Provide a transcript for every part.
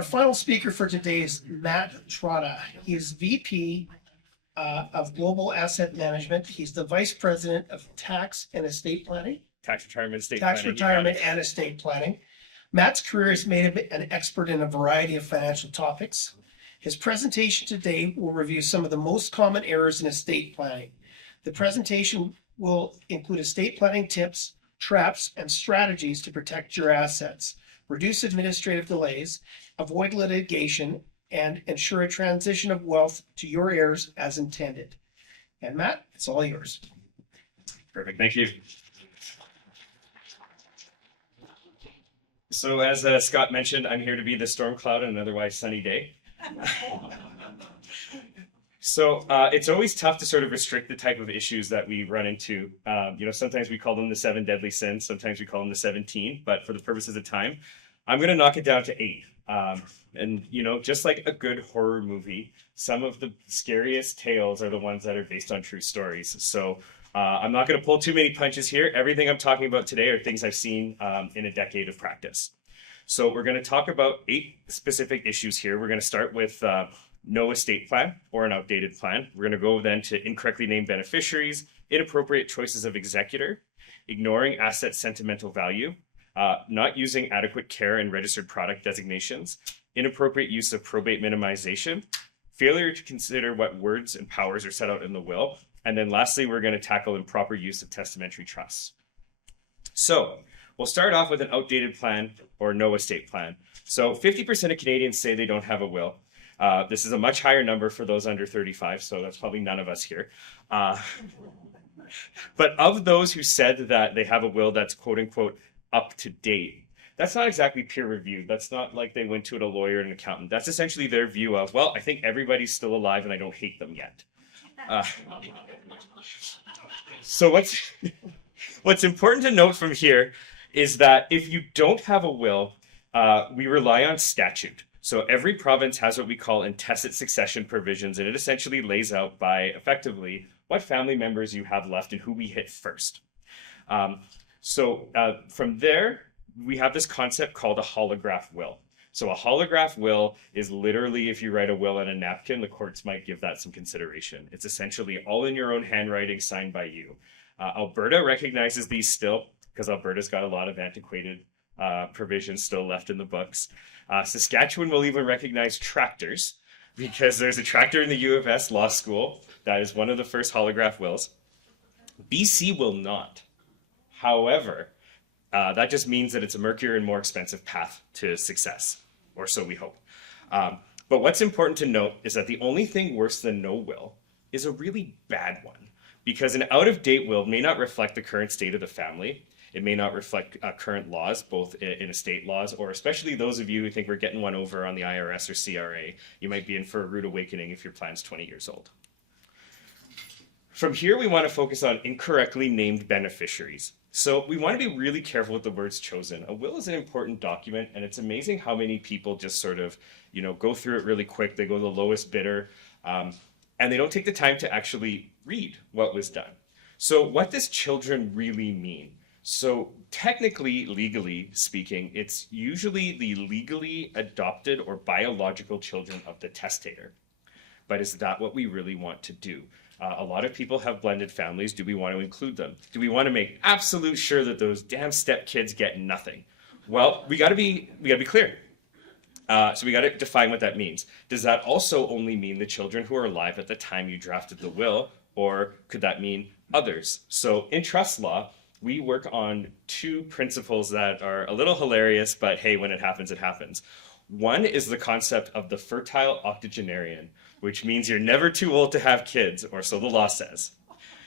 Our final speaker for today is Matt Trotta. He is VP of Global Asset Management. He's the Vice President of Tax and Estate Planning. Tax retirement, estate Tax planning. retirement and estate planning. Matt's career has made him an expert in a variety of financial topics. His presentation today will review some of the most common errors in estate planning. The presentation will include estate planning tips, traps, and strategies to protect your assets, reduce administrative delays, avoid litigation, and ensure a transition of wealth to your heirs as intended. And Matt, it's all yours. Perfect, thank you. So as Scott mentioned, I'm here to be the storm cloud on an otherwise sunny day. So it's always tough to sort of restrict the type of issues that we run into. Sometimes we call them the 7 deadly sins, sometimes we call them the 17, but for the purposes of time, I'm going to knock it down to 8. Just like a good horror movie, some of the scariest tales are the ones that are based on true stories. So I'm not going to pull too many punches here. Everything I'm talking about today are things I've seen in a decade of practice. So we're going to talk about 8 specific issues here. We're going to start with no estate plan or an outdated plan. We're going to go then to incorrectly named beneficiaries, inappropriate choices of executor, ignoring asset sentimental value, not using adequate care and registered product designations, inappropriate use of probate minimization, failure to consider what words and powers are set out in the will, and then lastly, we're going to tackle improper use of testamentary trusts. So we'll start off with an outdated plan or no estate plan. So 50% of Canadians say they don't have a will. This is a much higher number for those under 35, so that's probably none of us here. But of those who said that they have a will that's quote unquote up to date, that's not exactly peer reviewed. That's not like they went to a lawyer and an accountant. That's essentially their view of, well, I think everybody's still alive and I don't hate them yet. So what's important to note from here is that if you don't have a will, we rely on statute. So every province has what we call intestate succession provisions, and it essentially lays out by effectively what family members you have left and who we hit first. From there, we have this concept called a holograph will. So a holograph will is literally if you write a will on a napkin, the courts might give that some consideration. It's essentially all in your own handwriting, signed by you. Alberta recognizes these still because Alberta's got a lot of antiquated provisions still left in the books. Saskatchewan will even recognize tractors because there's a tractor in the U of S law school that is one of the first holograph wills. BC will not. However, that just means that it's a murkier and more expensive path to success, or so we hope. But what's important to note is that the only thing worse than no will is a really bad one, because an out-of-date will may not reflect the current state of the family. It may not reflect current laws, both in estate laws, or especially those of you who think we're getting one over on the IRS or CRA. You might be in for a rude awakening if your plan's 20 years old. From here, we want to focus on incorrectly named beneficiaries. So we want to be really careful with the words chosen. A will is an important document, and it's amazing how many people just sort of, go through it really quick. They go to the lowest bidder, and they don't take the time to actually read what was done. So what does children really mean? So technically, legally speaking, it's usually the legally adopted or biological children of the testator. But is that what we really want to do? A lot of people have blended families. Do we want to include them? Do we want to make absolute sure that those damn stepkids get nothing? Well, we got to be clear. So we got to define what that means. Does that also only mean the children who are alive at the time you drafted the will, or could that mean others? So in trust law, we work on 2 principles that are a little hilarious, but hey, when it happens, it happens. One is the concept of the fertile octogenarian, which means you're never too old to have kids, or so the law says.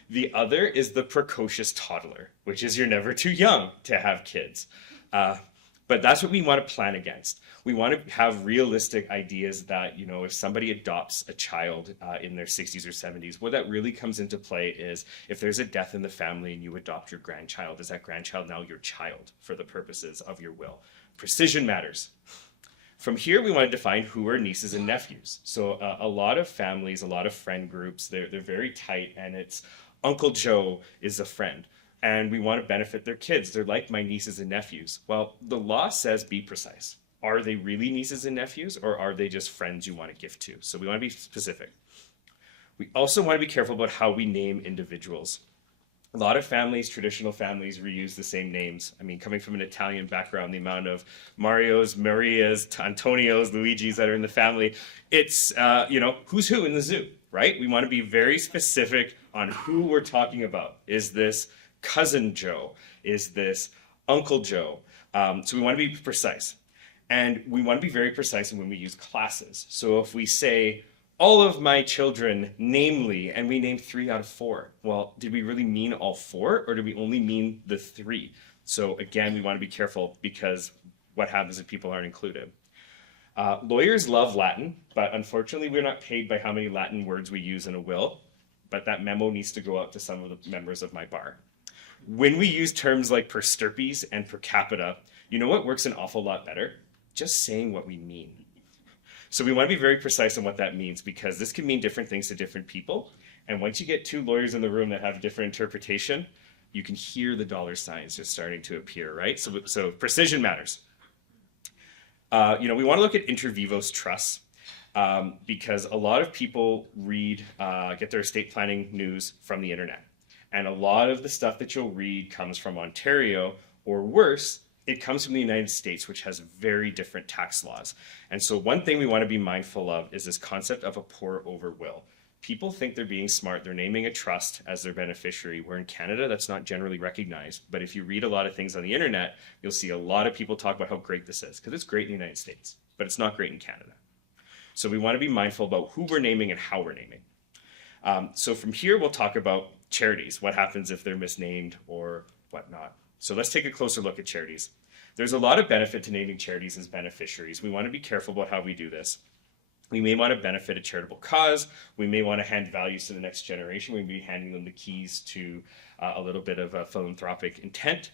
The other is the precocious toddler, which is you're never too young to have kids. But that's what we want to plan against. We want to have realistic ideas that, if somebody adopts a child in their 60s or 70s, what that really comes into play is if there's a death in the family and you adopt your grandchild, is that grandchild now your child for the purposes of your will? Precision matters. From here, we want to define who are nieces and nephews. So a lot of families, a lot of friend groups, they're very tight, and it's Uncle Joe is a friend. And we want to benefit their kids. They're like my nieces and nephews. Well, the law says be precise. Are they really nieces and nephews, or are they just friends you want to gift to? So we want to be specific. We also want to be careful about how we name individuals. A lot of families, traditional families, reuse the same names. I mean, coming from an Italian background, the amount of Marios, Marias, Antonios, Luigis that are in the family, it's, who's who in the zoo, right? We want to be very specific on who we're talking about. Is this cousin Joe? Is this Uncle Joe? So we want to be precise. And we want to be very precise in when we use classes. So if we say, all of my children, namely, and we named 3 out of 4. Well, did we really mean all 4, or did we only mean the 3? So again, we want to be careful, because what happens if people aren't included? Lawyers love Latin, but unfortunately, we're not paid by how many Latin words we use in a will, but that memo needs to go out to some of the members of my bar. When we use terms like per stirpes and per capita, you know what works an awful lot better? Just saying what we mean. So we want to be very precise on what that means, because this can mean different things to different people. And once you get 2 lawyers in the room that have different interpretation, you can hear the dollar signs just starting to appear, right? So precision matters. We want to look at inter vivos trusts, because a lot of people get their estate planning news from the internet. And a lot of the stuff that you'll read comes from Ontario, or worse, it comes from the United States, which has very different tax laws. And so one thing we want to be mindful of is this concept of a pour over will. People think they're being smart. They're naming a trust as their beneficiary, where in Canada, that's not generally recognized. But if you read a lot of things on the internet, you'll see a lot of people talk about how great this is, because it's great in the United States, but it's not great in Canada. So we want to be mindful about who we're naming and how we're naming. So from here, we'll talk about charities. What happens if they're misnamed or whatnot? So let's take a closer look at charities. There's a lot of benefit to naming charities as beneficiaries. We want to be careful about how we do this. We may want to benefit a charitable cause. We may want to hand values to the next generation. We may be handing them the keys to a little bit of a philanthropic intent.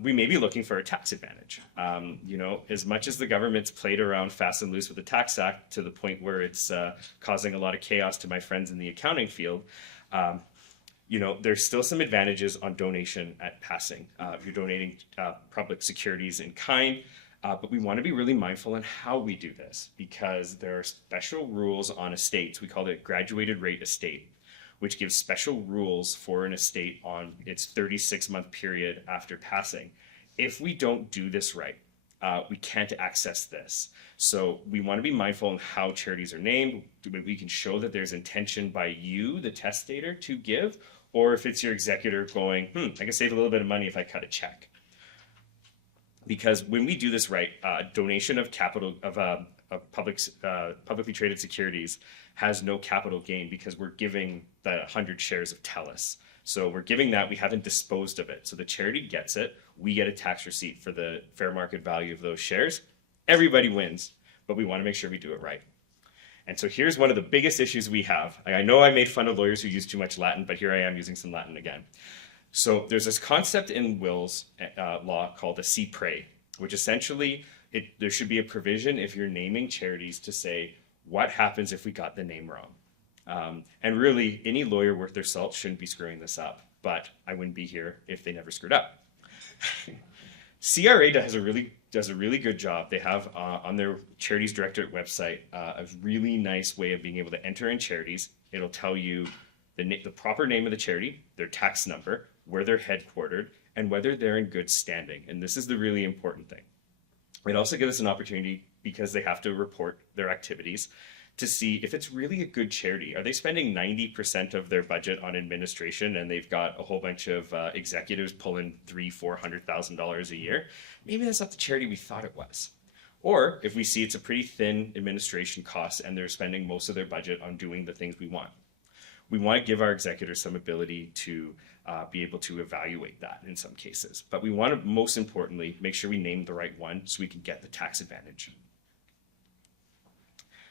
We may be looking for a tax advantage. As much as the government's played around fast and loose with the Tax Act to the point where it's causing a lot of chaos to my friends in the accounting field, there's still some advantages on donation at passing. If you're donating public securities in kind, but we want to be really mindful in how we do this, because there are special rules on estates. We call it graduated rate estate, which gives special rules for an estate on its 36-month period after passing. If we don't do this right, we can't access this. So we want to be mindful in how charities are named. We can show that there's intention by you, the testator, to give, or if it's your executor going, I can save a little bit of money if I cut a check. Because when we do this right, donation of capital of publicly traded securities has no capital gain, because we're giving the 100 shares of TELUS. So we're giving that, we haven't disposed of it. So the charity gets it, we get a tax receipt for the fair market value of those shares. Everybody wins, but we want to make sure we do it right. And so here's one of the biggest issues we have. I know I made fun of lawyers who use too much Latin, but here I am using some Latin again. So there's this concept in wills law called a si pre, which essentially, there should be a provision if you're naming charities to say, what happens if we got the name wrong? And really, any lawyer worth their salt shouldn't be screwing this up, but I wouldn't be here if they never screwed up. CRA does a really good job. They have on their Charities Directorate website a really nice way of being able to enter in charities. It'll tell you the proper name of the charity, their tax number, where they're headquartered, and whether they're in good standing. And this is the really important thing. It also gives us an opportunity, because they have to report their activities, to see if it's really a good charity. Are they spending 90% of their budget on administration, and they've got a whole bunch of executives pulling $300,000-$400,000 a year? Maybe that's not the charity we thought it was. Or if we see it's a pretty thin administration cost and they're spending most of their budget on doing the things we want. We want to give our executors some ability to be able to evaluate that in some cases. But we want to, most importantly, make sure we name the right one so we can get the tax advantage.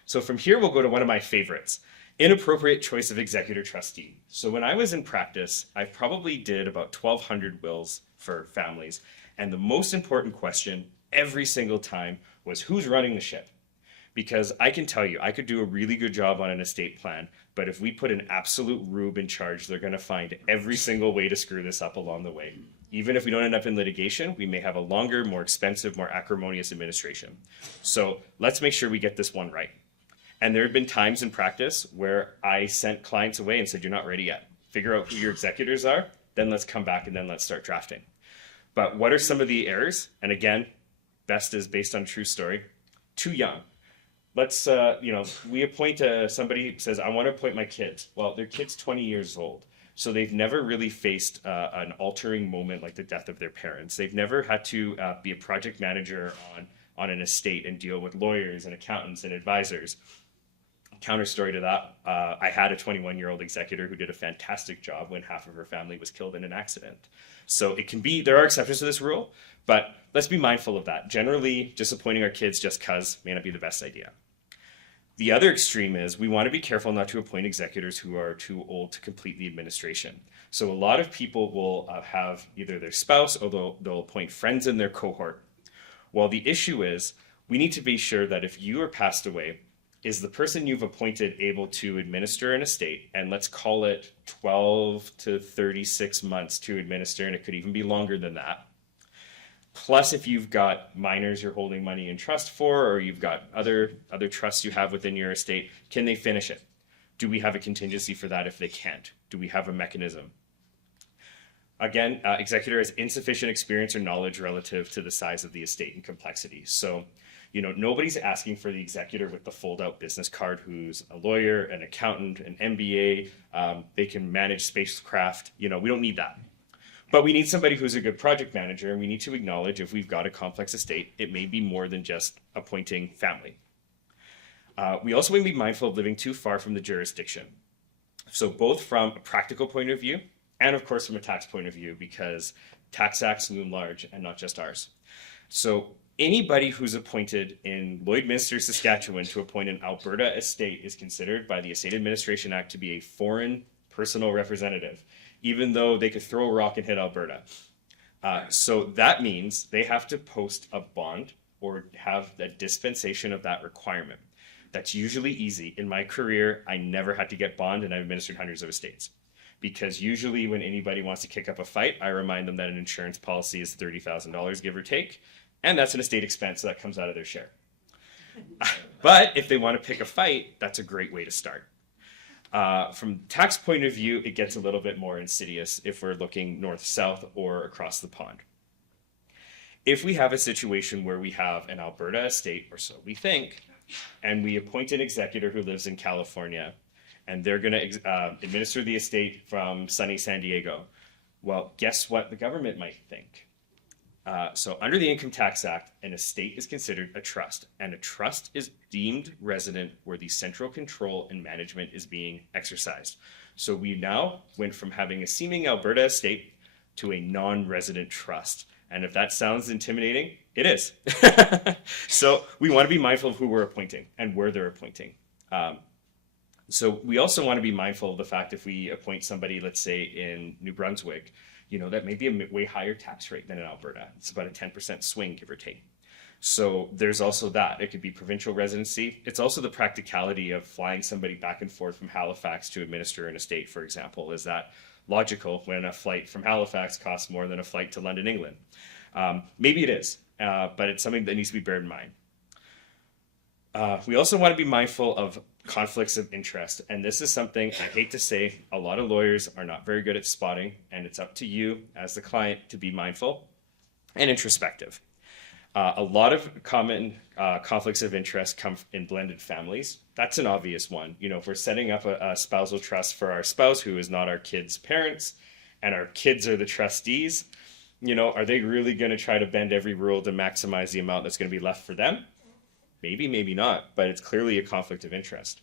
So from here, we'll go to one of my favorites, inappropriate choice of executor trustee. So when I was in practice, I probably did about 1,200 wills for families. And the most important question every single time was, who's running the ship? Because I can tell you, I could do a really good job on an estate plan, but if we put an absolute rube in charge, they're going to find every single way to screw this up along the way. Even if we don't end up in litigation, we may have a longer, more expensive, more acrimonious administration. So let's make sure we get this one right. And there have been times in practice where I sent clients away and said, you're not ready yet. Figure out who your executors are, then let's come back and then let's start drafting. But what are some of the errors? And again, best is based on true story. Too young. Let's, we appoint somebody who says, I want to appoint my kids. Well, their kid's 20 years old. So they've never really faced an altering moment like the death of their parents. They've never had to be a project manager on an estate and deal with lawyers and accountants and advisors. Counter story to that, I had a 21-year-old executor who did a fantastic job when half of her family was killed in an accident. So it can be, there are exceptions to this rule, but let's be mindful of that. Generally, just appointing our kids just because may not be the best idea. The other extreme is we want to be careful not to appoint executors who are too old to complete the administration. So a lot of people will have either their spouse or they'll appoint friends in their cohort. Well, the issue is we need to be sure that if you are passed away, is the person you've appointed able to administer an estate, and let's call it 12 to 36 months to administer, and it could even be longer than that. Plus, if you've got minors you're holding money in trust for, or you've got other trusts you have within your estate, can they finish it? Do we have a contingency for that if they can't? Do we have a mechanism? Again, executor has insufficient experience or knowledge relative to the size of the estate and complexity. So, nobody's asking for the executor with the fold-out business card who's a lawyer, an accountant, an MBA. They can manage spacecraft. We don't need that. But we need somebody who's a good project manager, and we need to acknowledge if we've got a complex estate, it may be more than just appointing family. We also want to be mindful of living too far from the jurisdiction. So both from a practical point of view, and of course from a tax point of view, because tax acts loom large and not just ours. So anybody who's appointed in Lloydminster, Saskatchewan to appoint an Alberta estate is considered by the Estate Administration Act to be a foreign personal representative, even though they could throw a rock and hit Alberta. So that means they have to post a bond or have a dispensation of that requirement. That's usually easy. In my career, I never had to get bond, and I've administered hundreds of estates. Because usually when anybody wants to kick up a fight, I remind them that an insurance policy is $30,000, give or take, and that's an estate expense, so that comes out of their share. But if they want to pick a fight, that's a great way to start. From tax point of view, it gets a little bit more insidious if we're looking north-south or across the pond. If we have a situation where we have an Alberta estate, or so we think, and we appoint an executor who lives in California, and they're going to administer the estate from sunny San Diego, well, guess what the government might think? So under the Income Tax Act, an estate is considered a trust, and a trust is deemed resident where the central control and management is being exercised. So we now went from having a seeming Alberta estate to a non-resident trust. And if that sounds intimidating, it is. So we want to be mindful of who we're appointing and where they're appointing. So we also want to be mindful of the fact if we appoint somebody, let's say in New Brunswick, that may be a way higher tax rate than in Alberta. It's about a 10% swing, give or take. So there's also that. It could be provincial residency. It's also the practicality of flying somebody back and forth from Halifax to administer an estate, for example. Is that logical when a flight from Halifax costs more than a flight to London, England? Maybe it is, but it's something that needs to be borne in mind. We also want to be mindful of conflicts of interest. And this is something I hate to say, a lot of lawyers are not very good at spotting, and it's up to you as the client to be mindful and introspective. A lot of common conflicts of interest come in blended families. That's an obvious one. If we're setting up a spousal trust for our spouse who is not our kids' parents, and our kids are the trustees, are they really going to try to bend every rule to maximize the amount that's going to be left for them? Maybe, maybe not, but it's clearly a conflict of interest.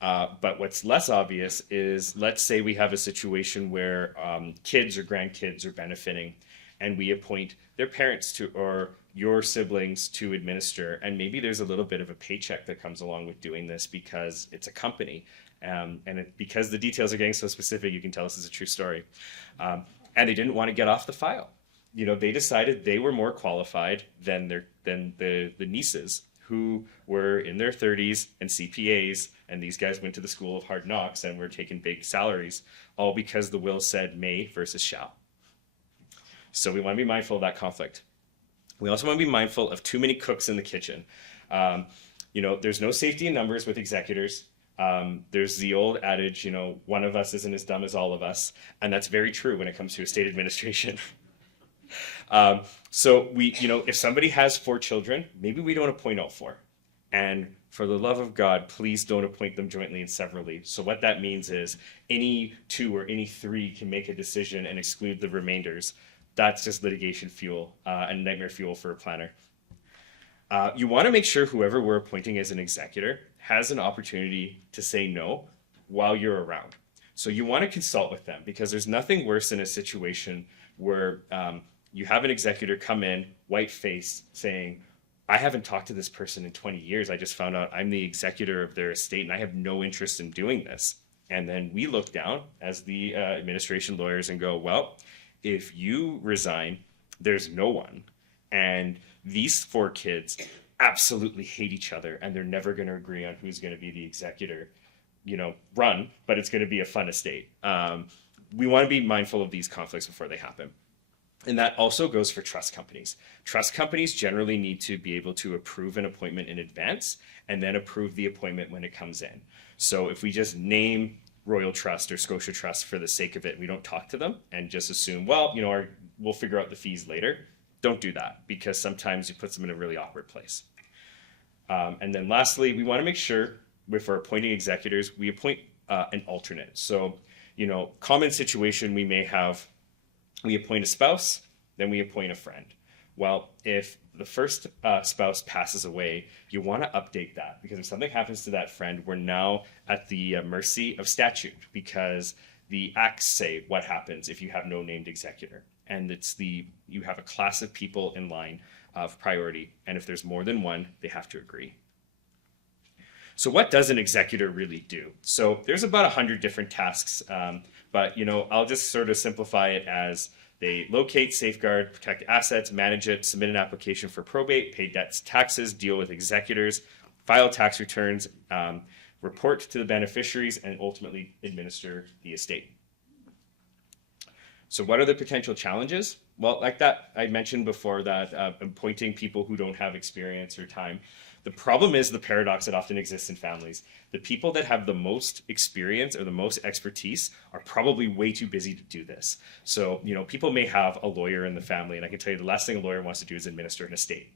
But what's less obvious is, let's say we have a situation where kids or grandkids are benefiting, and we appoint their parents to, or your siblings to administer, and maybe there's a little bit of a paycheck that comes along with doing this because it's a company, because the details are getting so specific, you can tell this is a true story. And they didn't want to get off the file. They decided they were more qualified than the nieces, who were in their 30s and CPAs, and these guys went to the school of hard knocks and were taking big salaries, all because the will said may versus shall. So we want to be mindful of that conflict. We also want to be mindful of too many cooks in the kitchen. There's no safety in numbers with executors. There's the old adage, one of us isn't as dumb as all of us. And that's very true when it comes to estate administration. If somebody has 4 children, maybe we don't appoint all 4. And for the love of God, please don't appoint them jointly and severally. So what that means is any 2 or any 3 can make a decision and exclude the remainders. That's just litigation fuel and nightmare fuel for a planner. You want to make sure whoever we're appointing as an executor has an opportunity to say no while you're around. So you want to consult with them, because there's nothing worse in a situation where you have an executor come in, white-faced, saying, I haven't talked to this person in 20 years. I just found out I'm the executor of their estate and I have no interest in doing this. And then we look down as the administration lawyers and go, well, if you resign, there's no one. And these 4 kids absolutely hate each other and they're never going to agree on who's going to be the executor. Run, but it's going to be a fun estate. We want to be mindful of these conflicts before they happen. And that also goes for trust companies. Trust companies generally need to be able to approve an appointment in advance and then approve the appointment when it comes in. So if we just name Royal Trust or Scotia Trust for the sake of it, we don't talk to them and just assume, we'll figure out the fees later. Don't do that, because sometimes it puts them in a really awkward place. And then lastly, we want to make sure if we're appointing executors, we appoint an alternate. So, common situation we may have, we appoint a spouse, then we appoint a friend. Well, if the first spouse passes away, you want to update that, because if something happens to that friend, we're now at the mercy of statute, because the acts say what happens if you have no named executor. And you have a class of people in line of priority. And if there's more than one, they have to agree. So what does an executor really do? So there's about 100 different tasks, but I'll just sort of simplify it as they locate, safeguard, protect assets, manage it, submit an application for probate, pay debts, taxes, deal with executors, file tax returns, report to the beneficiaries, and ultimately administer the estate. So what are the potential challenges? Well, like that I mentioned before, that appointing people who don't have experience or time. The problem is the paradox that often exists in families. The people that have the most experience or the most expertise are probably way too busy to do this. So, people may have a lawyer in the family, and I can tell you the last thing a lawyer wants to do is administer an estate.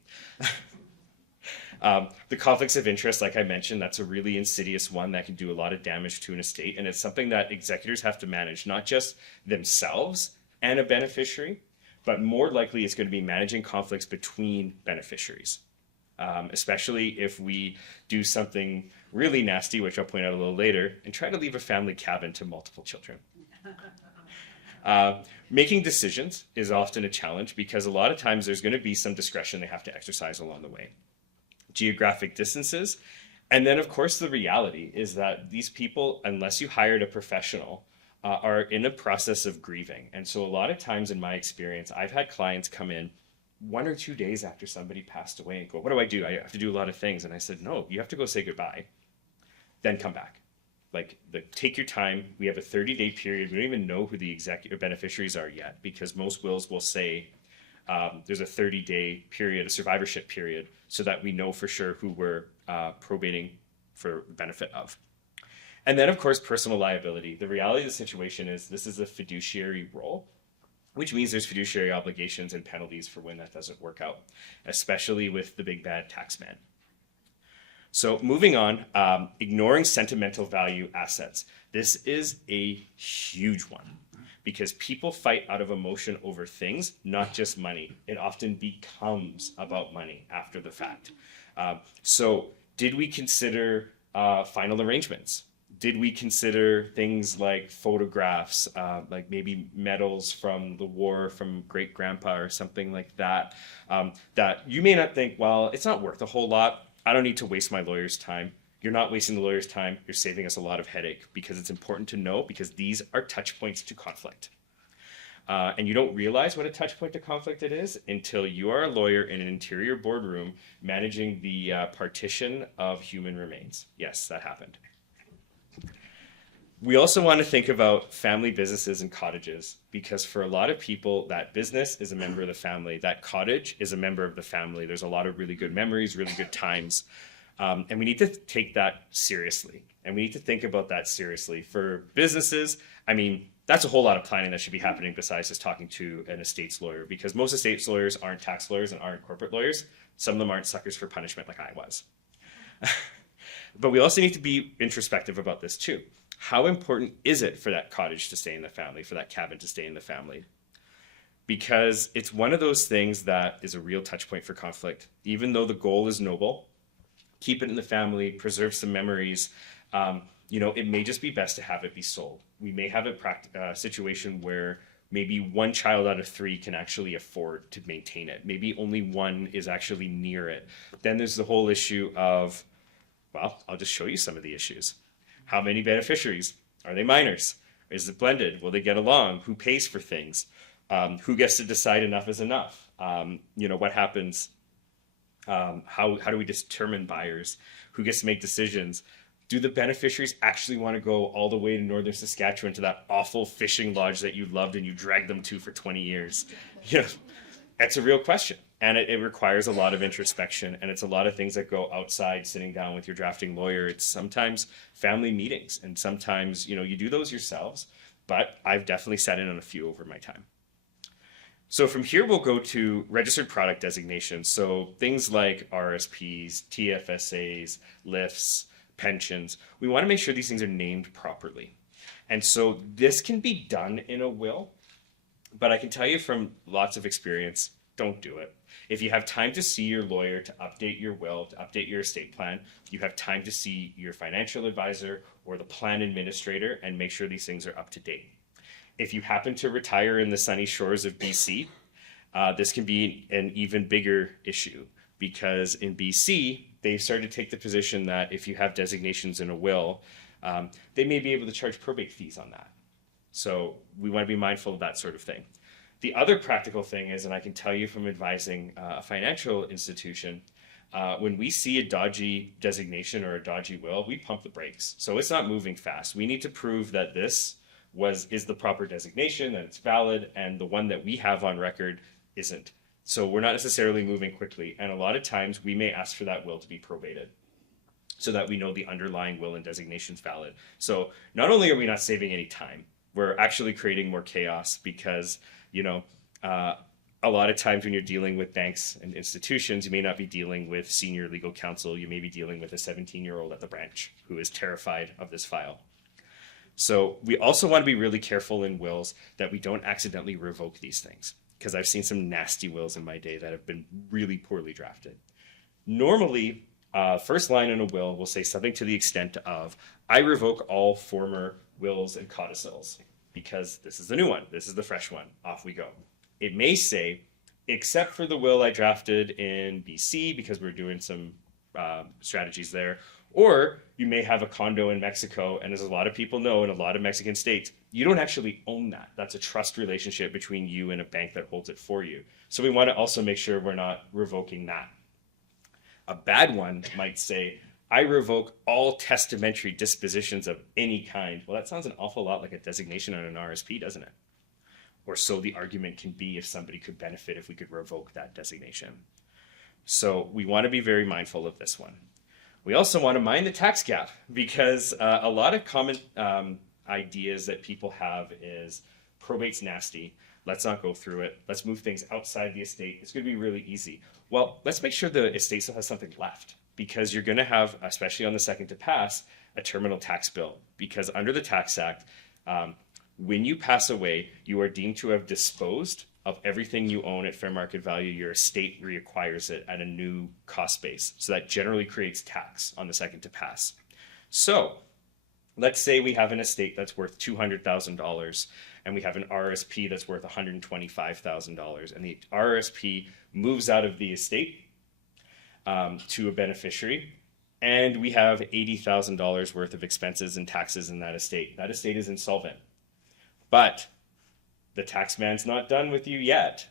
The conflicts of interest, like I mentioned, that's a really insidious one that can do a lot of damage to an estate. And it's something that executors have to manage, not just themselves and a beneficiary, but more likely it's going to be managing conflicts between beneficiaries. Especially if we do something really nasty, which I'll point out a little later, and try to leave a family cabin to multiple children. Making decisions is often a challenge, because a lot of times there's going to be some discretion they have to exercise along the way. Geographic distances. And then, of course, the reality is that these people, unless you hired a professional, are in a process of grieving. And so a lot of times in my experience, I've had clients come in 1 or 2 days after somebody passed away and go, what do? I have to do a lot of things. And I said, no, you have to go say goodbye, then come back. Take your time. We have a 30-day period. We don't even know who the executor beneficiaries are yet, because most wills will say there's a 30-day period, a survivorship period, so that we know for sure who we're probating for the benefit of. And then, of course, personal liability. The reality of the situation is this is a fiduciary role, which means there's fiduciary obligations and penalties for when that doesn't work out, especially with the big bad tax man. So moving on, ignoring sentimental value assets. This is a huge one, because people fight out of emotion over things, not just money. It often becomes about money after the fact. So did we consider final arrangements? Did we consider things like photographs, like maybe medals from the war from great grandpa or something like that, that you may not think, well, it's not worth a whole lot. I don't need to waste my lawyer's time. You're not wasting the lawyer's time. You're saving us a lot of headache, because it's important to know, because these are touch points to conflict. And you don't realize what a touch point to conflict it is until you are a lawyer in an interior boardroom managing the partition of human remains. Yes, that happened. We also want to think about family businesses and cottages, because for a lot of people, that business is a member of the family. That cottage is a member of the family. There's a lot of really good memories, really good times. And we need to take that seriously. And we need to think about that seriously. For businesses, I mean, that's a whole lot of planning that should be happening besides just talking to an estates lawyer, because most estates lawyers aren't tax lawyers and aren't corporate lawyers. Some of them aren't suckers for punishment like I was. But we also need to be introspective about this too. How important is it for that cottage to stay in the family, for that cabin to stay in the family? Because it's one of those things that is a real touch point for conflict. Even though the goal is noble, keep it in the family, preserve some memories. It may just be best to have it be sold. We may have a situation where maybe one child out of 3 can actually afford to maintain it. Maybe only one is actually near it. Then there's the whole issue of, well, I'll just show you some of the issues. How many beneficiaries? Are they minors? Is it blended? Will they get along? Who pays for things? Who gets to decide enough is enough? What happens? How do we determine buyers? Who gets to make decisions? Do the beneficiaries actually want to go all the way to northern Saskatchewan to that awful fishing lodge that you loved and you dragged them to for 20 years? That's a real question. And it requires a lot of introspection, and it's a lot of things that go outside sitting down with your drafting lawyer. It's sometimes family meetings, and sometimes, you do those yourselves, but I've definitely sat in on a few over my time. So from here, we'll go to registered product designations. So things like RSPs, TFSAs, LIFs, pensions. We want to make sure these things are named properly. And so this can be done in a will, but I can tell you from lots of experience, don't do it. If you have time to see your lawyer to update your will, to update your estate plan, you have time to see your financial advisor or the plan administrator and make sure these things are up to date. If you happen to retire in the sunny shores of BC, this can be an even bigger issue, because in BC, they started to take the position that if you have designations in a will, they may be able to charge probate fees on that. So we want to be mindful of that sort of thing. The other practical thing is, and I can tell you from advising a financial institution, when we see a dodgy designation or a dodgy will, we pump the brakes. So it's not moving fast. We need to prove that this is the proper designation, that it's valid, and the one that we have on record isn't. So we're not necessarily moving quickly. And a lot of times we may ask for that will to be probated so that we know the underlying will and designation is valid. So not only are we not saving any time, we're actually creating more chaos, because a lot of times when you're dealing with banks and institutions, you may not be dealing with senior legal counsel. You may be dealing with a 17-year-old at the branch who is terrified of this file. So we also want to be really careful in wills that we don't accidentally revoke these things, because I've seen some nasty wills in my day that have been really poorly drafted. Normally, first line in a will will say something to the extent of, I revoke all former wills and codicils, because this is the new one, this is the fresh one, off we go. It may say, except for the will I drafted in BC, because we're doing some strategies there, or you may have a condo in Mexico, and as a lot of people know, in a lot of Mexican states, you don't actually own that. That's a trust relationship between you and a bank that holds it for you. So we want to also make sure we're not revoking that. A bad one might say, I revoke all testamentary dispositions of any kind. Well, that sounds an awful lot like a designation on an RSP, doesn't it? Or so the argument can be if somebody could benefit if we could revoke that designation. So we want to be very mindful of this one. We also want to mind the tax gap, because a lot of common ideas that people have is probate's nasty. Let's not go through it. Let's move things outside the estate. It's going to be really easy. Well, let's make sure the estate still has something left, because you're going to have, especially on the second to pass, a terminal tax bill. Because under the Tax Act, when you pass away, you are deemed to have disposed of everything you own at fair market value. Your estate reacquires it at a new cost base. So that generally creates tax on the second to pass. So let's say we have an estate that's worth $200,000 and we have an RSP that's worth $125,000, and the RSP moves out of the estate to a beneficiary, and we have $80,000 worth of expenses and taxes in that estate. That estate is insolvent. But the tax man's not done with you yet.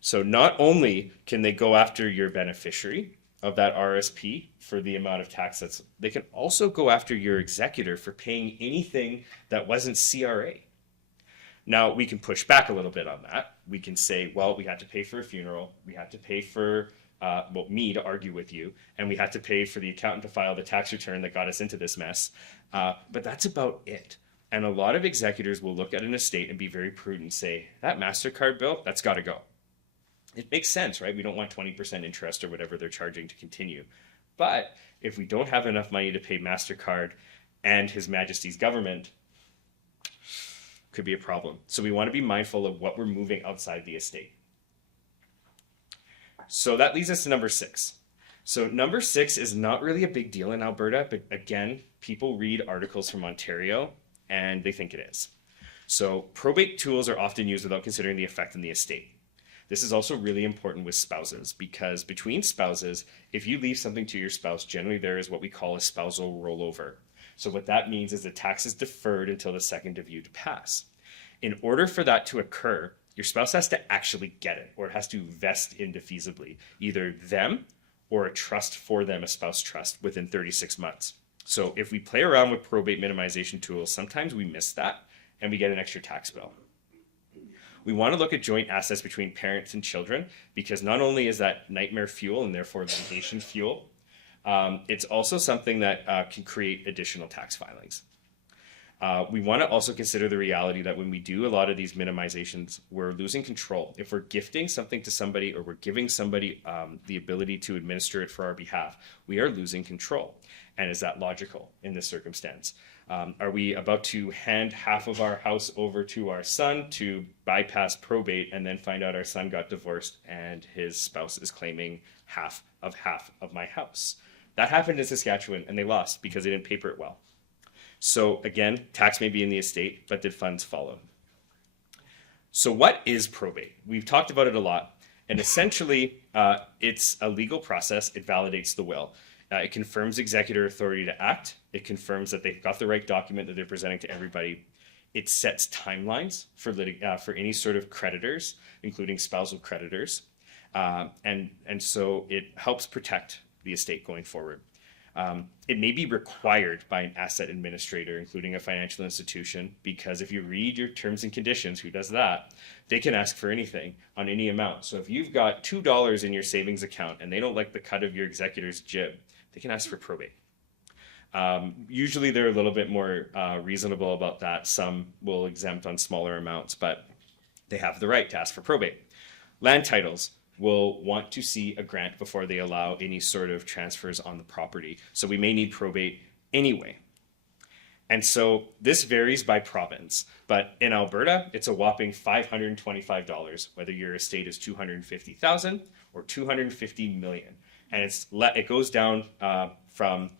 So not only can they go after your beneficiary, of that RSP for the amount of tax that's, they can also go after your executor for paying anything that wasn't CRA. Now, we can push back a little bit on that. We can say, well, we had to pay for a funeral, we had to pay for, well, me to argue with you, and we had to pay for the accountant to file the tax return that got us into this mess. But that's about it. And a lot of executors will look at an estate and be very prudent and say, that MasterCard bill, that's got to go. It makes sense, right? We don't want 20% interest or whatever they're charging to continue. But if we don't have enough money to pay MasterCard and His Majesty's government, could be a problem. So we want to be mindful of what we're moving outside the estate. So that leads us to number 6. So number 6 is not really a big deal in Alberta, but again, people read articles from Ontario and they think it is. So probate tools are often used without considering the effect on the estate. This is also really important with spouses, because between spouses, if you leave something to your spouse, generally there is what we call a spousal rollover. So what that means is the tax is deferred until the second of you to pass. In order for that to occur, your spouse has to actually get it, or it has to vest indefeasibly, either them or a trust for them, a spouse trust, within 36 months. So if we play around with probate minimization tools, sometimes we miss that and we get an extra tax bill. We want to look at joint assets between parents and children, because not only is that nightmare fuel and therefore litigation fuel, it's also something that can create additional tax filings. We want to also consider the reality that when we do a lot of these minimizations, we're losing control. If we're gifting something to somebody, or we're giving somebody the ability to administer it for our behalf, we are losing control. And is that logical in this circumstance? Are we about to hand half of our house over to our son to bypass probate and then find out our son got divorced and his spouse is claiming half of my house? That happened in Saskatchewan and they lost because they didn't paper it well. So again, tax may be in the estate, but did funds follow? So what is probate? We've talked about it a lot, and essentially it's a legal process. It validates the will. It confirms executor authority to act. It confirms that they've got the right document that they're presenting to everybody. It sets timelines for any sort of creditors, including spousal creditors. And so it helps protect the estate going forward. It may be required by an asset administrator, including a financial institution, because if you read your terms and conditions, who does that? They can ask for anything on any amount. So if you've got $2 in your savings account and they don't like the cut of your executor's jib, they can ask for probate. Usually they're a little bit more reasonable about that. Some will exempt on smaller amounts, but they have the right to ask for probate. Land titles will want to see a grant before they allow any sort of transfers on the property. So we may need probate anyway. And so this varies by province, but in Alberta, it's a whopping $525, whether your estate is $250,000 or $250 million. And it goes down from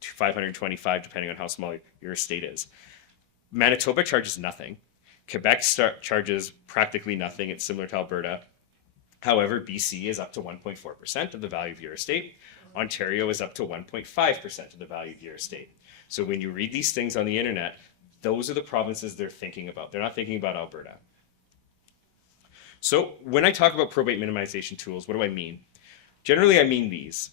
$525, depending on how small your estate is. Manitoba charges nothing. Quebec charges practically nothing. It's similar to Alberta. However, BC is up to 1.4% of the value of your estate. Ontario is up to 1.5% of the value of your estate. So when you read these things on the internet, those are the provinces they're thinking about. They're not thinking about Alberta. So when I talk about probate minimization tools, what do I mean? Generally, I mean these.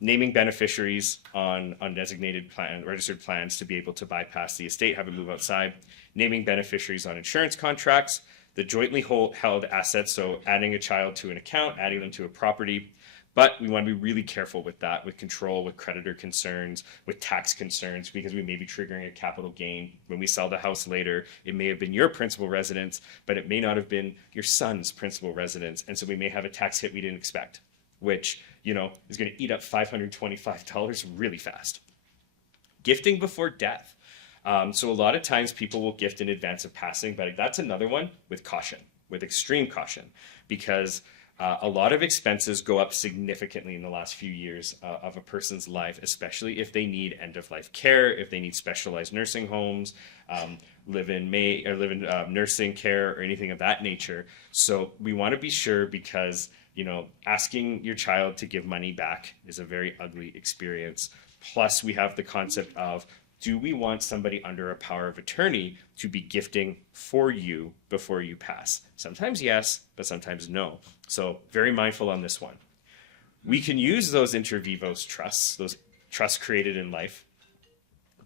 Naming beneficiaries on designated registered plans to be able to bypass the estate, have it move outside. Naming beneficiaries on insurance contracts. The jointly held assets, so adding a child to an account, adding them to a property. But we want to be really careful with that, with control, with creditor concerns, with tax concerns, because we may be triggering a capital gain. When we sell the house later, it may have been your principal residence, but it may not have been your son's principal residence. And so we may have a tax hit we didn't expect, which, is going to eat up $525 really fast. Gifting before death. So a lot of times people will gift in advance of passing, but that's another one with caution, with extreme caution, because a lot of expenses go up significantly in the last few years of a person's life, especially if they need end-of-life care, if they need specialized nursing homes, live in nursing care or anything of that nature. So we want to be sure, because asking your child to give money back is a very ugly experience. Plus, we have the concept of, do we want somebody under a power of attorney to be gifting for you before you pass? Sometimes yes, but sometimes no. So very mindful on this one. We can use those inter vivos trusts, those trusts created in life,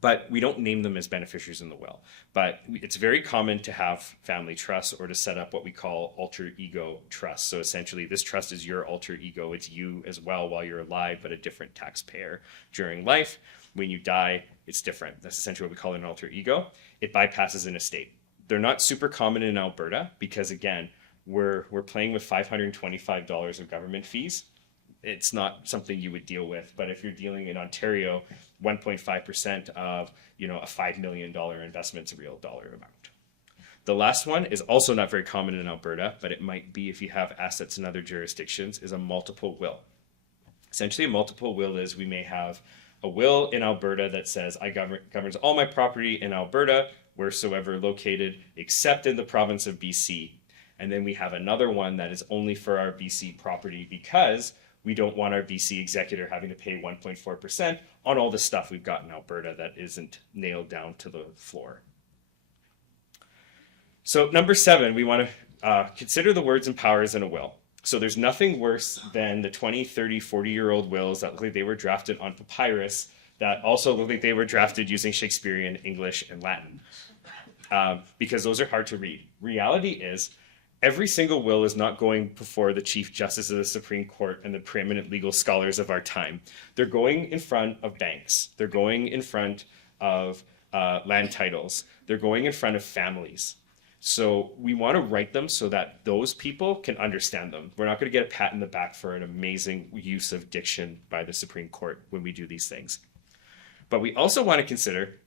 but we don't name them as beneficiaries in the will. But it's very common to have family trusts or to set up what we call alter ego trusts. So essentially, this trust is your alter ego. It's you as well while you're alive, but a different taxpayer during life. When you die, it's different. That's essentially what we call an alter ego. It bypasses an estate. They're not super common in Alberta because, again, we're playing with $525 of government fees. It's not something you would deal with. But if you're dealing in Ontario, 1.5% of a $5 million investment is a real dollar amount. The last one is also not very common in Alberta, but it might be if you have assets in other jurisdictions, is a multiple will. Essentially, a multiple will is we may have a will in Alberta that says I governs all my property in Alberta, wheresoever located, except in the province of BC. And then we have another one that is only for our BC property because we don't want our BC executor having to pay 1.4% on all the stuff we've got in Alberta that isn't nailed down to the floor. So number 7, we want to consider the words and powers in a will. So there's nothing worse than the 20, 30, 40-year-old wills that look like they were drafted on papyrus that also look like they were drafted using Shakespearean English and Latin, because those are hard to read. Reality is, every single will is not going before the Chief Justice of the Supreme Court and the preeminent legal scholars of our time. They're going in front of banks. They're going in front of land titles. They're going in front of families. So we want to write them so that those people can understand them. We're not going to get a pat in the back for an amazing use of diction by the Supreme Court when we do these things. But we also want to consider,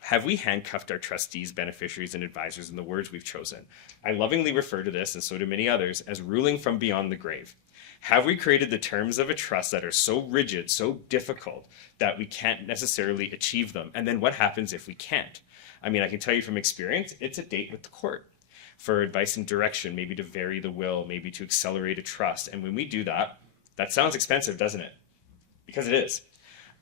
have we handcuffed our trustees, beneficiaries, and advisors in the words we've chosen? I lovingly refer to this, and so do many others, as ruling from beyond the grave. Have we created the terms of a trust that are so rigid, so difficult, that we can't necessarily achieve them? And then what happens if we can't? I mean, I can tell you from experience, it's a date with the court for advice and direction, maybe to vary the will, maybe to accelerate a trust. And when we do that, that sounds expensive, doesn't it? Because it is.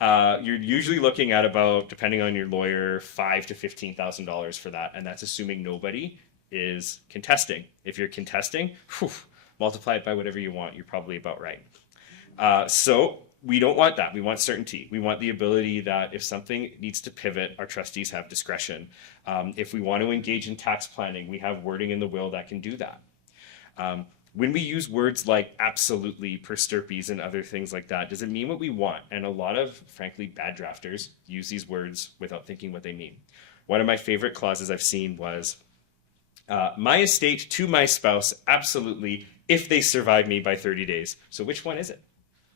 You're usually looking at about, depending on your lawyer, $5,000 to $15,000 for that, and that's assuming nobody is contesting. If you're contesting, multiply it by whatever you want. You're probably about right. So we don't want that. We want certainty. We want the ability that if something needs to pivot, our trustees have discretion. If we want to engage in tax planning, we have wording in the will that can do that. When we use words like absolutely, per stirpes, and other things like that, does it mean what we want? And a lot of, frankly, bad drafters use these words without thinking what they mean. One of my favorite clauses I've seen was, my estate to my spouse, absolutely, if they survive me by 30 days. So which one is it?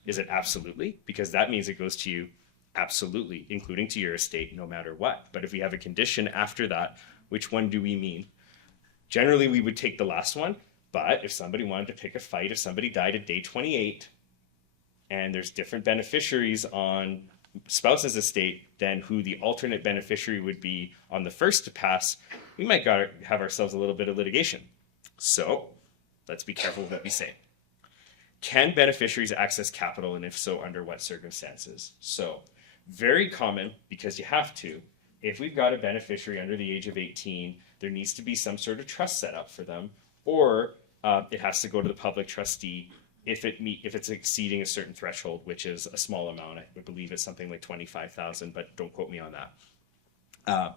Is it absolutely? Because that means it goes to you absolutely, including to your estate, no matter what. But if we have a condition after that, which one do we mean? Generally, we would take the last one. But if somebody wanted to pick a fight, if somebody died at day 28, and there's different beneficiaries on spouse's estate than who the alternate beneficiary would be on the first to pass, we might have ourselves a little bit of litigation. So let's be careful with what we say. Can beneficiaries access capital, and if so, under what circumstances? So very common, because you have to. If we've got a beneficiary under the age of 18, there needs to be some sort of trust set up for them, or it has to go to the public trustee if it's exceeding a certain threshold, which is a small amount. I believe it's something like $25,000, but don't quote me on that.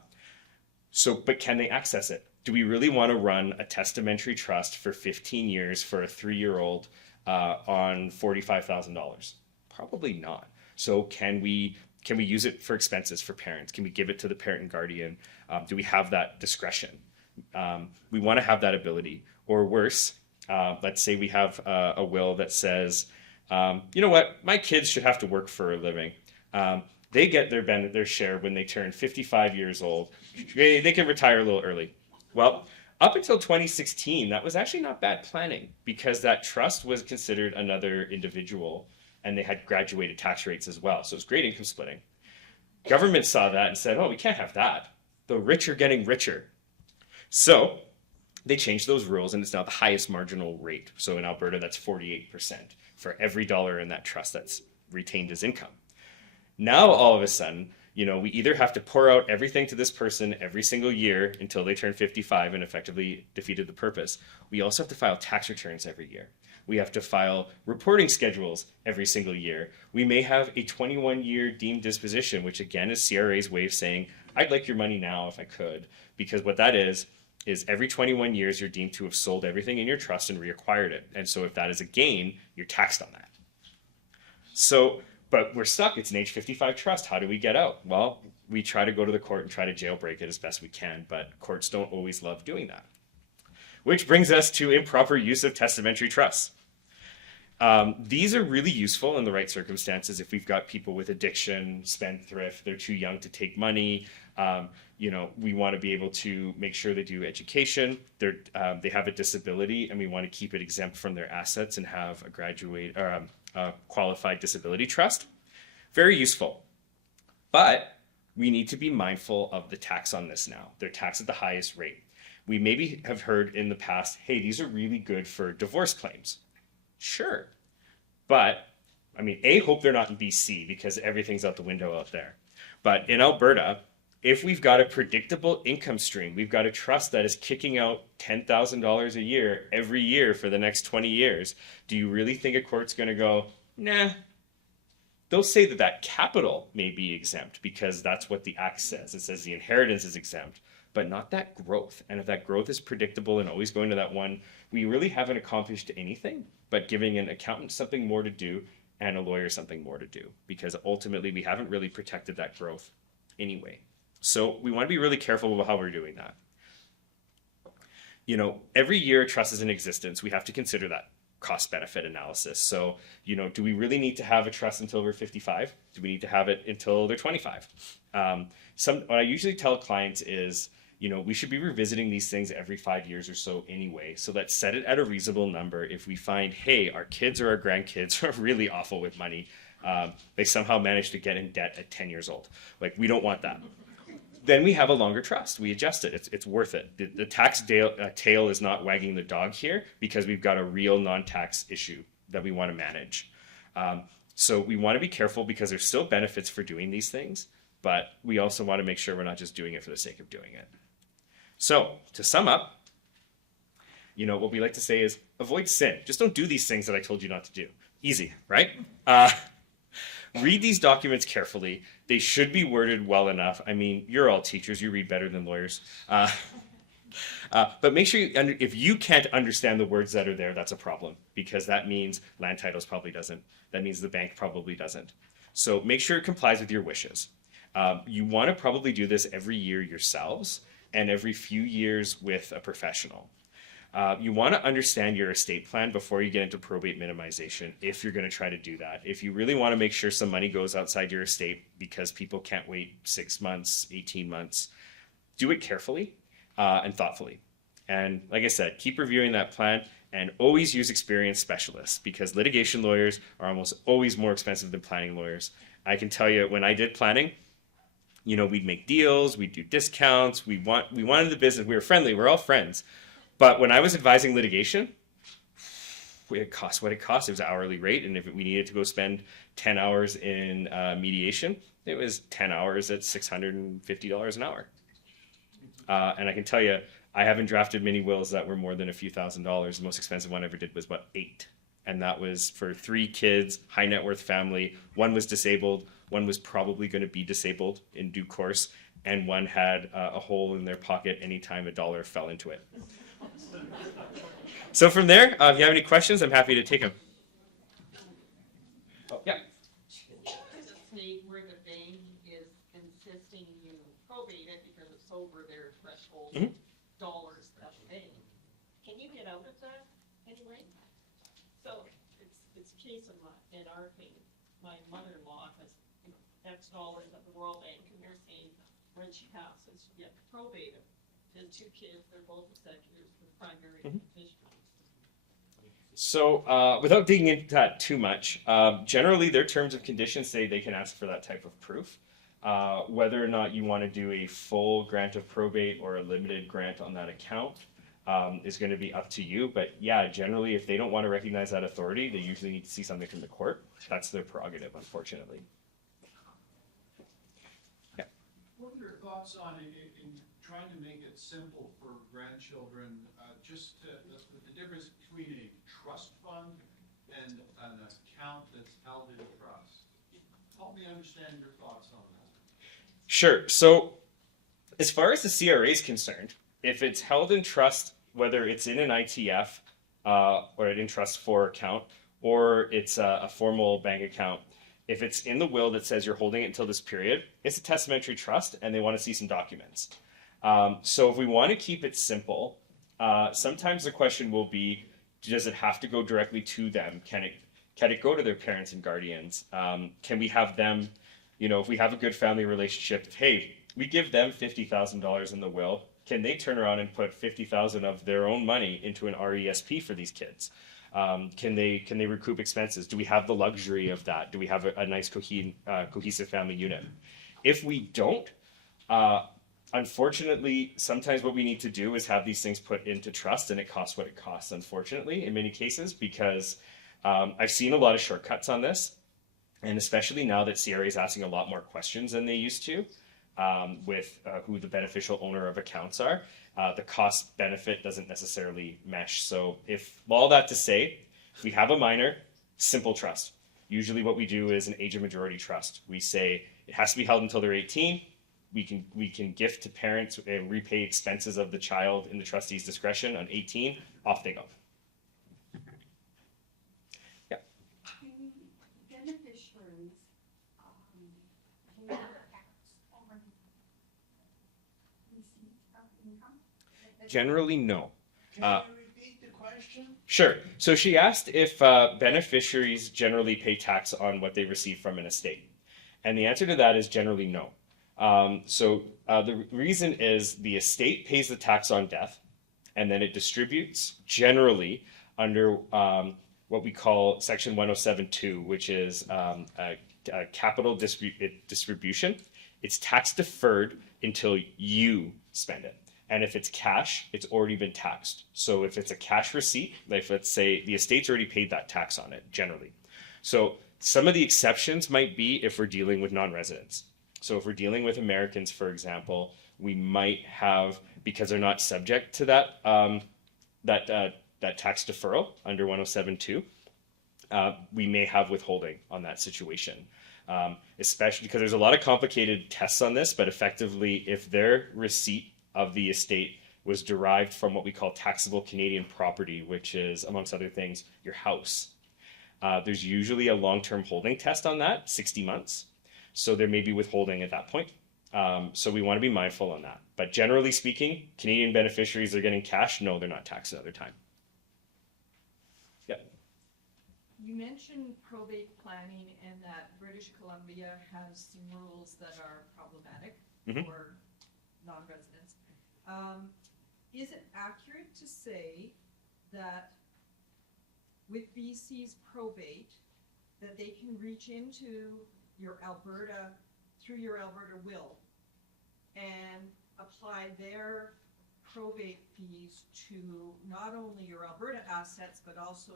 But can they access it? Do we really want to run a testamentary trust for 15 years for a 3-year-old on $45,000? Probably not. So can we use it for expenses for parents? Can we give it to the parent and guardian? Do we have that discretion? We want to have that ability. Or worse, let's say we have a will that says, you know what, my kids should have to work for a living. They get their share when they turn 55 years old. They can retire a little early. Well, up until 2016, that was actually not bad planning, because that trust was considered another individual, and they had graduated tax rates as well. So it was great income splitting. Government saw that and said, oh, we can't have that. The rich are getting richer. So they changed those rules, and it's now the highest marginal rate. So in Alberta, that's 48% for every dollar in that trust that's retained as income. Now, all of a sudden, We either have to pour out everything to this person every single year until they turn 55 and effectively defeated the purpose. We also have to file tax returns every year. We have to file reporting schedules every single year. We may have a 21-year deemed disposition, which again is CRA's way of saying, I'd like your money now if I could. Because what that is every 21 years you're deemed to have sold everything in your trust and reacquired it. And so if that is a gain, you're taxed on that. So, but we're stuck. It's an age 55 trust. How do we get out? Well, we try to go to the court and try to jailbreak it as best we can, but courts don't always love doing that. Which brings us to improper use of testamentary trusts. These are really useful in the right circumstances. If we've got people with addiction, spendthrift, they're too young to take money. We want to be able to make sure they do education. They have a disability, and we want to keep it exempt from their assets and have a qualified disability trust. Very useful. But we need to be mindful of the tax on this now. They're taxed at the highest rate. We maybe have heard in the past, hey, these are really good for divorce claims. Sure. But, hope they're not in BC because everything's out the window out there. But in Alberta, if we've got a predictable income stream, we've got a trust that is kicking out $10,000 a year every year for the next 20 years, do you really think a court's going to go, nah? They'll say that capital may be exempt because that's what the Act says. It says the inheritance is exempt, but not that growth. And if that growth is predictable and always going to that one, we really haven't accomplished anything but giving an accountant something more to do and a lawyer something more to do, because ultimately we haven't really protected that growth anyway. So we want to be really careful about how we're doing that. Every year a trust is in existence, we have to consider that cost benefit analysis. So, do we really need to have a trust until we're 55? Do we need to have it until they're 25? What I usually tell clients is, we should be revisiting these things every 5 years or so anyway. So let's set it at a reasonable number. If we find, hey, our kids or our grandkids are really awful with money, they somehow managed to get in debt at 10 years old. We don't want that. Then we have a longer trust. We adjust it. It's worth it. The tax tail is not wagging the dog here because we've got a real non-tax issue that we want to manage. So we want to be careful because there's still benefits for doing these things, but we also want to make sure we're not just doing it for the sake of doing it. So to sum up, what we like to say is avoid sin. Just don't do these things that I told you not to do. Easy, right? Read these documents carefully. They should be worded well enough. You're all teachers. You read better than lawyers. But make sure if you can't understand the words that are there, that's a problem, because that means land titles probably doesn't. That means the bank probably doesn't. So make sure it complies with your wishes. You want to probably do this every year yourselves and every few years with a professional. You want to understand your estate plan before you get into probate minimization, if you're going to try to do that. If you really want to make sure some money goes outside your estate because people can't wait 6 months, 18 months, do it carefully and thoughtfully. And like I said, keep reviewing that plan and always use experienced specialists, because litigation lawyers are almost always more expensive than planning lawyers. I can tell you, when I did planning, we'd make deals, we'd do discounts, we wanted the business, we were friendly, we're all friends. But when I was advising litigation, it cost what it cost. It was an hourly rate, and if we needed to go spend 10 hours in mediation, it was 10 hours at $650 an hour. And I can tell you, I haven't drafted many wills that were more than a few $1,000s. The most expensive one I ever did was about 8. And that was for 3 kids, high net worth family. One was disabled, one was probably going to be disabled in due course, and one had a hole in their pocket anytime a dollar fell into it. So from there, if you have any questions, I'm happy to take them. Oh, yeah. State where the bank is insisting you probate it because it's over their threshold dollars that they pay. Can you get out of that anyway? So it's a case in our case, my mother-in-law has X dollars at the Royal Bank, and they're saying when she passes, she gets probated. And 2 kids, they're both executors for primary beneficiaries. So without digging into that too much, generally their terms of conditions say they can ask for that type of proof. Whether or not you want to do a full grant of probate or a limited grant on that account is going to be up to you. But yeah, generally if they don't want to recognize that authority, they usually need to see something from the court. That's their prerogative, unfortunately. thoughts on in trying to make it simple for grandchildren, just the difference between a trust fund and an account that's held in trust? Help me understand your thoughts on that. Sure. So, as far as the CRA is concerned, if it's held in trust, whether it's in an ITF or an in trust for account, or it's a formal bank account, if it's in the will that says you're holding it until this period, it's a testamentary trust and they want to see some documents. So if we want to keep it simple, sometimes the question will be, does it have to go directly to them? Can it go to their parents and guardians? Can we have them, if we have a good family relationship, hey, we give them $50,000 in the will, can they turn around and put $50,000 of their own money into an RESP for these kids? Can they recoup expenses? Do we have the luxury of that? Do we have a nice cohesive family unit? If we don't, unfortunately, sometimes what we need to do is have these things put into trust, and it costs what it costs, unfortunately, in many cases, because I've seen a lot of shortcuts on this, and especially now that CRA is asking a lot more questions than they used to, with who the beneficial owner of accounts are. The cost benefit doesn't necessarily mesh. So if all that to say, we have a minor, simple trust. Usually what we do is an age of majority trust. We say it has to be held until they're 18. We can gift to parents and repay expenses of the child in the trustee's discretion on 18. Off they go. Yeah. Beneficiaries pay tax on receipt of income? Generally, no. Can you repeat the question? Sure. So she asked if beneficiaries generally pay tax on what they receive from an estate. And the answer to that is generally no. The reason is the estate pays the tax on death, and then it distributes generally under what we call Section 107.2, which is a capital distribution. It's tax deferred until you spend it. And if it's cash, it's already been taxed. So if it's a cash receipt, like let's say the estate's already paid that tax on it, generally. So some of the exceptions might be if we're dealing with non-residents. So if we're dealing with Americans, for example, we might have, because they're not subject to that tax deferral under 107.2, we may have withholding on that situation. Especially because there's a lot of complicated tests on this, but effectively, if their receipt of the estate was derived from what we call taxable Canadian property, which is, amongst other things, your house. There's usually a long-term holding test on that, 60 months. So there may be withholding at that point. So we want to be mindful on that. But generally speaking, Canadian beneficiaries are getting cash. No, they're not taxed another time. Yeah. You mentioned probate planning and that British Columbia has some rules that are problematic for non-residents. Is it accurate to say that with BC's probate, that they can reach into your Alberta, through your Alberta will, and apply their probate fees to not only your Alberta assets, but also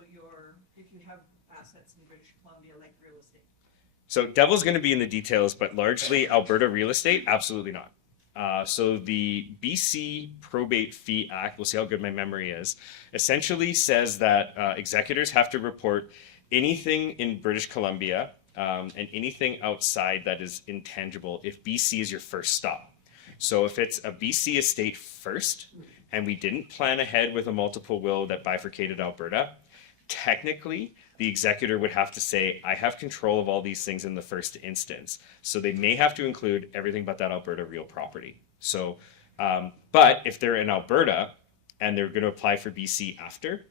if you have assets in British Columbia, like real estate? So devil's going to be in the details, but largely Alberta real estate, absolutely not. So the BC Probate Fee Act, we'll see how good my memory is, essentially says that executors have to report anything in British Columbia and anything outside that is intangible if BC is your first stop. So if it's a BC estate first, and we didn't plan ahead with a multiple will that bifurcated Alberta, technically the executor would have to say, I have control of all these things in the first instance. So they may have to include everything but that Alberta real property. So, but if they're in Alberta and they're going to apply for BC after,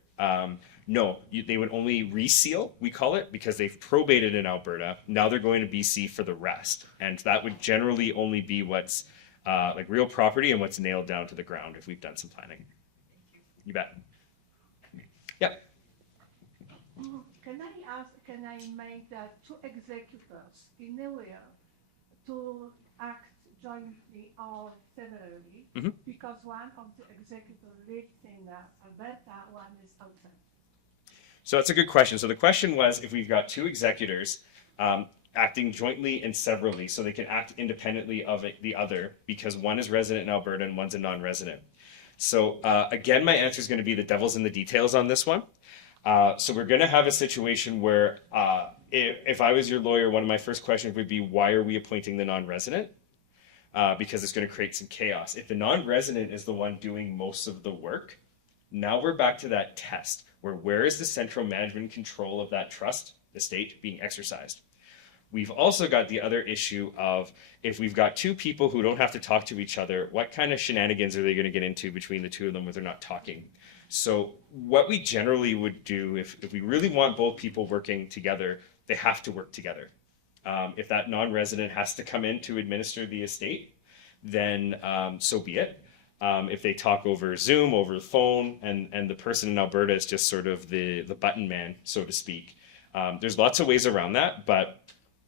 no, they would only reseal, we call it, because they've probated in Alberta. Now they're going to BC for the rest. And that would generally only be what's like real property and what's nailed down to the ground if we've done some planning. You bet. Yep. Can I make that two executors in a will to act jointly or severally, because one of the executors lives in Alberta, one is outside? So that's a good question. So the question was, if we've got two executors, acting jointly and severally, so they can act independently of the other because one is resident in Alberta and one's a non-resident. So again, my answer is going to be the devil's in the details on this one. So we're going to have a situation where if I was your lawyer, one of my first questions would be, why are we appointing the non-resident? Because it's going to create some chaos. If the non-resident is the one doing most of the work, now we're back to that test where is the central management control of that trust estate being exercised? We've also got the other issue of, if we've got two people who don't have to talk to each other, what kind of shenanigans are they going to get into between the two of them when they're not talking? So what we generally would do, if we really want both people working together, they have to work together. If that non-resident has to come in to administer the estate, then so be it. If they talk over Zoom, over the phone, and the person in Alberta is just sort of the button man, so to speak. There's lots of ways around that, but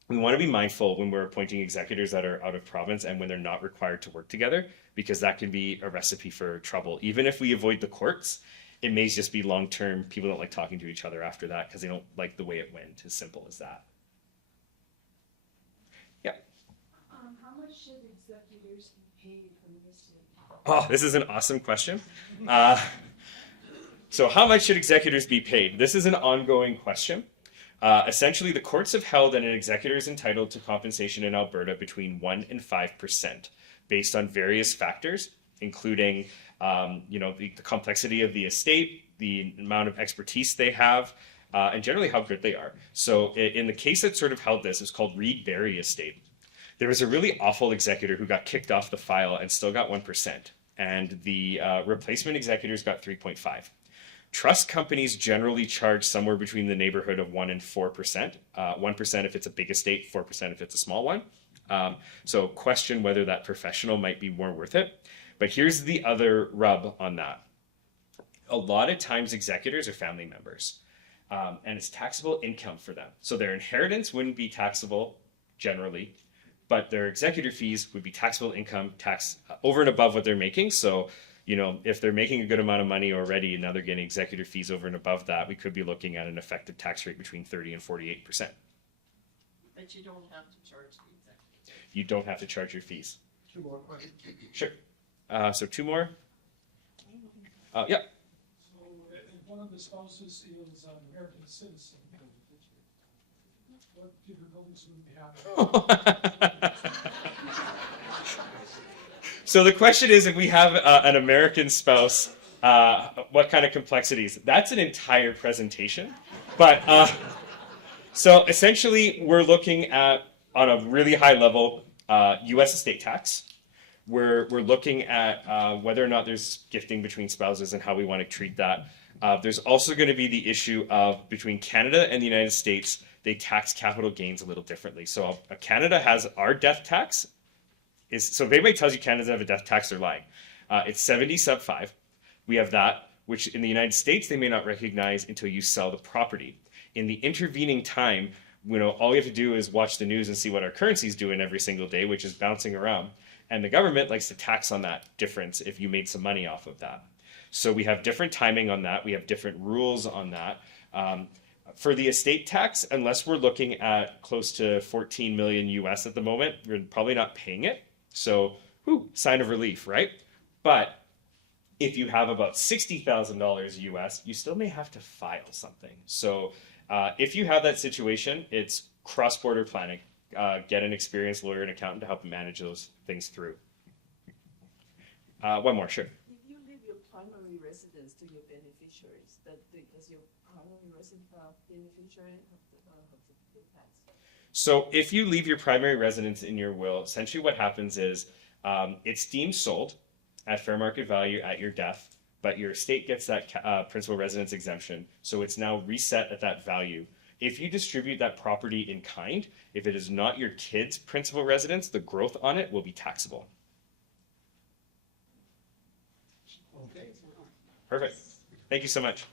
we want to be mindful when we're appointing executors that are out of province and when they're not required to work together, because that can be a recipe for trouble. Even if we avoid the courts, it may just be long-term. People don't like talking to each other after that because they don't like the way it went. As simple as that. Yeah. How much should executors be paid from this estate? Oh, this is an awesome question. So how much should executors be paid? This is an ongoing question. Essentially, the courts have held that an executor is entitled to compensation in Alberta between 1% and 5% based on various factors, including the complexity of the estate, the amount of expertise they have, and generally how good they are. So in the case that sort of held this, it's called Reed Berry Estate. There was a really awful executor who got kicked off the file and still got 1%. And the replacement executors got 3.5%. Trust companies generally charge somewhere between the neighborhood of 1% and 4%. 1% if it's a big estate, 4% if it's a small one. So question whether that professional might be more worth it. But here's the other rub on that. A lot of times executors are family members, and it's taxable income for them. So their inheritance wouldn't be taxable generally, but their executor fees would be taxable income, tax over and above what they're making. So if they're making a good amount of money already and now they're getting executor fees over and above that, we could be looking at an effective tax rate between 30 and 48%. But you don't have to charge the executive. You don't have to charge your fees. Two more questions. Sure. So two more. Yeah. So if one of the spouses is an American citizen, what difficulties would we have? So the question is, if we have an American spouse, what kind of complexities? That's an entire presentation. But so essentially, we're looking at, on a really high level, U.S. estate tax. We're looking at whether or not there's gifting between spouses and how we want to treat that. There's also going to be the issue of, between Canada and the United States, they tax capital gains a little differently. So Canada has our death tax. So if anybody tells you Canada doesn't have a death tax, they're lying. It's 70 sub 5. We have that, which in the United States they may not recognize until you sell the property. In the intervening time, all we have to do is watch the news and see what our currency is doing every single day, which is bouncing around. And the government likes to tax on that difference if you made some money off of that. So we have different timing on that. We have different rules on that. For the estate tax, unless we're looking at close to 14 million US at the moment, we're probably not paying it. So, sign of relief, right? But if you have about $60,000 US, you still may have to file something. So if you have that situation, it's cross-border planning. Get an experienced lawyer and accountant to help manage those things through. One more, sure. If you leave your primary residence to your beneficiaries, does your primary resident beneficiary have the tax? So if you leave your primary residence in your will, essentially what happens is it's deemed sold at fair market value at your death, but your estate gets that principal residence exemption. So it's now reset at that value. If you distribute that property in kind, if it is not your kid's principal residence, the growth on it will be taxable. Okay. Perfect. Thank you so much.